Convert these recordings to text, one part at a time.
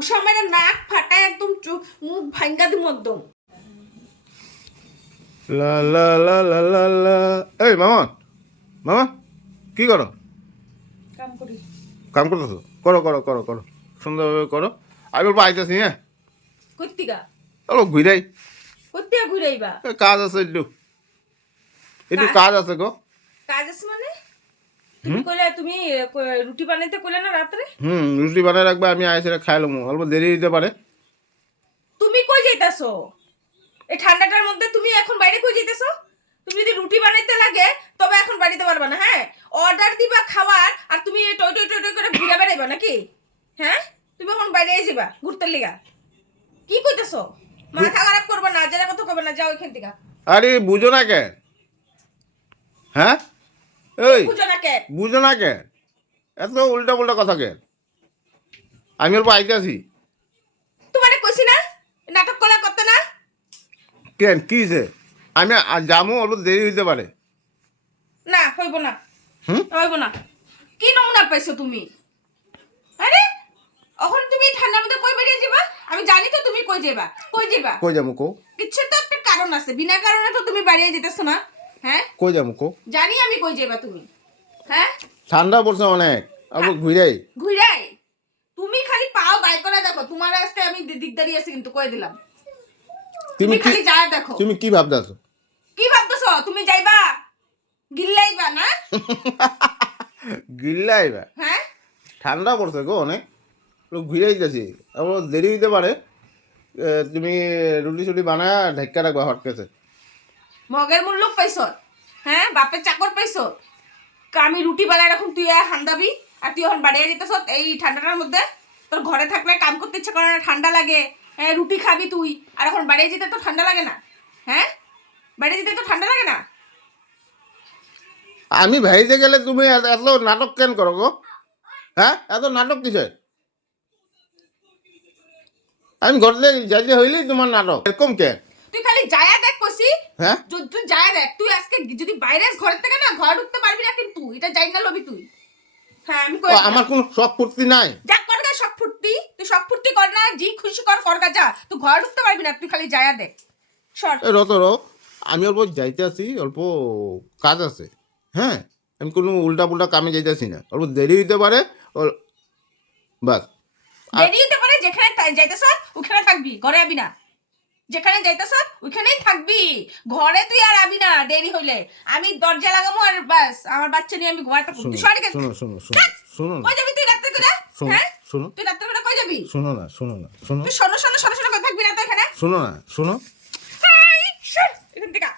ঘুষা মেরে নাক ফাটায় একদম মুখ ভাঙ্গা দিব একদম। লা লা লা লা লা লা। এই মামা মামা কি করো? কাম করি। কাম করতেছো? করো করো করো করো, সুন্দরভাবে করো। আমি বলবো আইতেছি। হ্যাঁ, কইতিগা চলো ঘুরাই, কইতিগা ঘুরাইবা? কাজ আছে একটু, একটু কাজ আছে গো। কাজ আছে মানে? তুমি কইলে তুমি রুটি বানাইতে কইলে না রাত্রে? রুটি বানায় রাখবে, আমি আইসে খাইলাম, অল্প দেরি দিতে পারে। তুমি কই যাইতাছো এই ঠান্ডাটার মধ্যে? তুমি এখন বাইরে কই যাইতাছো? তুমি যদি রুটি বানাইতে লাগে তবে এখন বাড়িতে পারবা না। হ্যাঁ, অর্ডার দিবা খাওয়ার আর তুমি টই টই টই টই করে ঘুরে বেড়াইবা নাকি? হ্যাঁ, তুমি এখন বাইরে যাইবা ঘুরতে লিগা। কি কইতাছো? মাথা খারাপ করবে না, যারা কথা কইবে না, যাও এখান থেকে। আরে বুঝো না কে? হ্যাঁ, এই বুঝো না কে? বুঝো না কে? এত উল্টা পুল্টা কথা কে? আমি অল্প আইতেছি। তোমারে কইছি না নাটক কলা করতে না। কেন কি যে আমি যামু, অল্প দেরি হইতে পারে। না হইব না, হুম হইব না। কি নমুনা পাইছো তুমি? আরে এখন তুমি ঠান্ডার মধ্যে কই বেরিয়ে যাবা? আমি জানি তো তুমি কই যাবা। কই যাবা? কই যামু কো? কিছু তো একটা কারণ আছে, বিনা কারণে তো তুমি বাড়িয়ে যেতেছো না। হ্যাঁ, কই যামু কো? জানি আমি কই যাবা তুমি। হ্যাঁ, ঠান্ডা পড়ছে অনেক, অল্প ঘুরাই। ঘুরাই। তুমি খালি পাও বাই করে দেখো, তোমার আজকে আমি দিকদারি আছে কিন্তু কই দিলাম। তুমি কি খালি যায় দেখো। তুমি কি ভাবতেছো? কি ভাবতেছো? তুমি যাইবা গিল্লাইবা না? গিল্লাইবা? হ্যাঁ, ঠান্ডা পড়ছে গো অনেক, লোক ঘুরে দিতেছি, আবার দেরি হইতে পারে। তুমি রুটি সুটি বানায় ঢেক্কা রাখবা হটকেছে। মগের মূল্য পাইছো? হ্যাঁ, বাপের চাকর পাইছো? আমি রুটি বানায় রাখুন, তুই হান্দাবি আর তুই এখন বাড়িয়ে যেতেছ এই ঠান্ডাটার মধ্যে। তোর ঘরে থাকলে কাম করতে ইচ্ছা করে না, ঠান্ডা লাগে। হ্যাঁ, রুটি খাবি তুই, আর এখন বাড়িয়ে যেতে তো ঠান্ডা লাগে না? হ্যাঁ, বাড়িয়ে যেতে তো ঠান্ডা লাগে না? আমি ভাইতে গেলে তুমি এত নাটক কেন করো গো? হ্যাঁ, এত নাটক কিসের? আমি ঘরতে যাইতে হইলেই তোমার নাটক এরকম কেন? তুই খালি যায়া দেখ কইছি। হ্যাঁ, তুই যায়া দেখ, তুই আজকে যদি বাইরে ঘর থেকে না ঘরে ঢুকতে পারবি না কিন্তু, এটা যাই না লবি তুই। হ্যাঁ, আমি কই আমার কোনো শখ ফুর্তি নাই। যা করগা শখ ফুর্তি, তুই শখ ফুর্তি কর না, জি খুশি কর করগা যা। তুই ঘরে ঢুকতে পারবি না, তুই খালি যায়া দেখ। সর। রত আমি অল্প যাইতে আছি, অল্প কাজ আছে। হ্যাঁ, আমি কোনো উল্টা পুল্টা কামে যাইতেছি না, অল্প দেরি হইতে পারে। বাস। দেরি হতে পারে, যেখানে যাইতেছ ওখানে থাকবি, ঘরে আবি না। যেখানে যাইতেছ ওখানেই থাকবি, ঘরে তুই আর আবি না দেরি হইলে। আমি দরজা লাগাবো আর বাস, আমার বাচ্চা নিয়ে আমি ঘুমাতে পারবো। তুই সরে গেছ। শোনো শোনো শোনো শোনো না, কই যাবি তুই রাত্রে করে? শোনো হ্যাঁ, শোনো তুই রাত্রে করে কই যাবি? শোনো না, শোনো না, শোনো তুই শোনো শোনো শোনো শোনো করে থাকবি না তো এখানে। শোনো না, শোনো এই, সর এখান থেকে।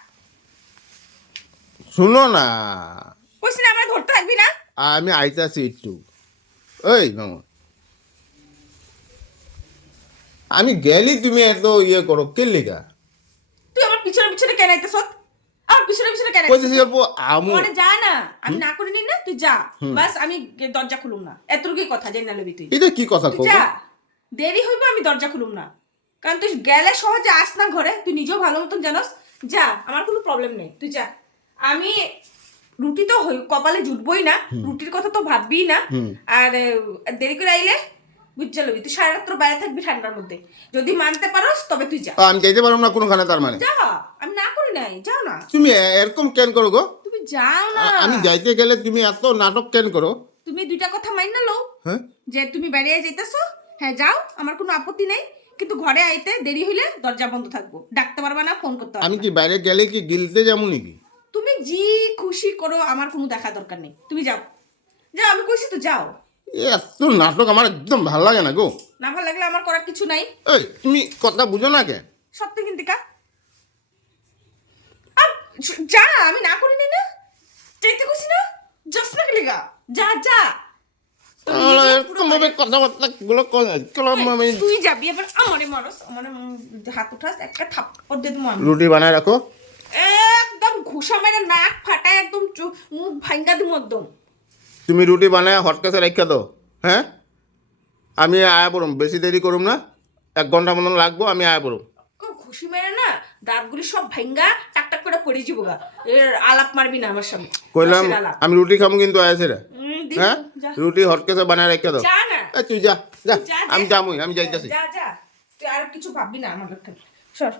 শোনো না, কইছি না আমরা ধরতে থাকবি না। আমি আইতাছি একটু। ওই মামা, আমি গেলি তুমি এত ইয়ে করো কে লিগা? তুই আমার পিছনে পিছনে কেন আইতেছ? আমার পিছনে পিছনে কেন কইতেছি আইতেছ? অল্প আমু। মানে যা না, আমি না করে নিই না, তুই যা। বাস আমি দরজা খুলুম না, এতটুকুই কথা, জানি না লবি তুই। এটা কি কথা তুই কও? যা, দেরি হইব আমি দরজা খুলুম না। কারণ তুই গেলে সহজে আস না ঘরে, তুই নিজেও ভালো মতন জানোস। যা, আমার কোনো প্রবলেম নেই, তুই যা। আমি রুটি তো কপালে জুটবই না, রুটির কথা তো ভাববি না। আর দেরি করে আইলে বুঝতে লবি, তুই সারা রাত্র বাইরে থাকবি ঠান্ডার মধ্যে। যদি মানতে পারোস তবে তুই যা। আমি যাইতে পারবো না কোনোখানে, তার মানে? যা, আমি না করি নাই, যাও না। তুমি এরকম কেন করো গো? তুমি যাও না। আমি যাইতে গেলে তুমি এত নাটক কেন করো? তুমি দুইটা কথা মাইন না লও, হ্যাঁ, যে তুমি বেরিয়ে যাইতেছো। হ্যাঁ যাও, আমার কোনো আপত্তি নেই, কিন্তু ঘরে আইতে দেরি হইলে দরজা বন্ধ থাকবো, ডাকতে পারবা না, ফোন করতে পারবা আমি না। কি বাইরে গেলে কি গিলতে যাবো নাকি? তুমি জি খুশি করো, আমার কোনো দেখা দরকার নেই, তুমি যাও। যাও, আমি কইছি তো যাও। এত নাটক আমার একদম ভালো লাগে না গো। না ভালো লাগলে আমার করার কিছু নাই। এই তুমি কথা বুঝো না কেন? সত্যি কিন্তু যা, আমি না করি নি না, যাইতে কইছি না, যাস না গেলিগা, যা যা। এরকম ভাবে কথাবার্তা গুলো তুই যাবি এবার আমারে মারস, আমারে হাত উঠাস, একটা থাপ্পড় দিয়ে দিমু আমি। রুটি বানায় রাখো, একদম ঘুষা মেরে নাক ফাটায় একদম মুখ ভাঙ্গা দিমু একদম। তুমি রুটি বানায় হটকেসে রেখে দাও। হ্যাঁ, আমি আয়া পড়ুম, বেশি দেরি করুম না, 1 ঘন্টা মতন লাগবো, আমি আয়া পড়ুম। ঘুষি মেরে না দাঁতগুলি সব ভাঙ্গা টাক টাক করে পড়ে যাবো গা। এর আলাপ মারবি না আমার সামনে। কইলাম বসের আলাপ। আমি রুটি খাবো কিন্তু আয়াছে রে। দিবো, হ্যাঁ, যা। রুটি হটকেসে বানায় রেখে দাও। যা না। তুই যা। যা যা, আমি যা। যামই আমি যাইতেছি যা যা তুই আর কিছু ভাববি না আমার লক্ষ্যে সর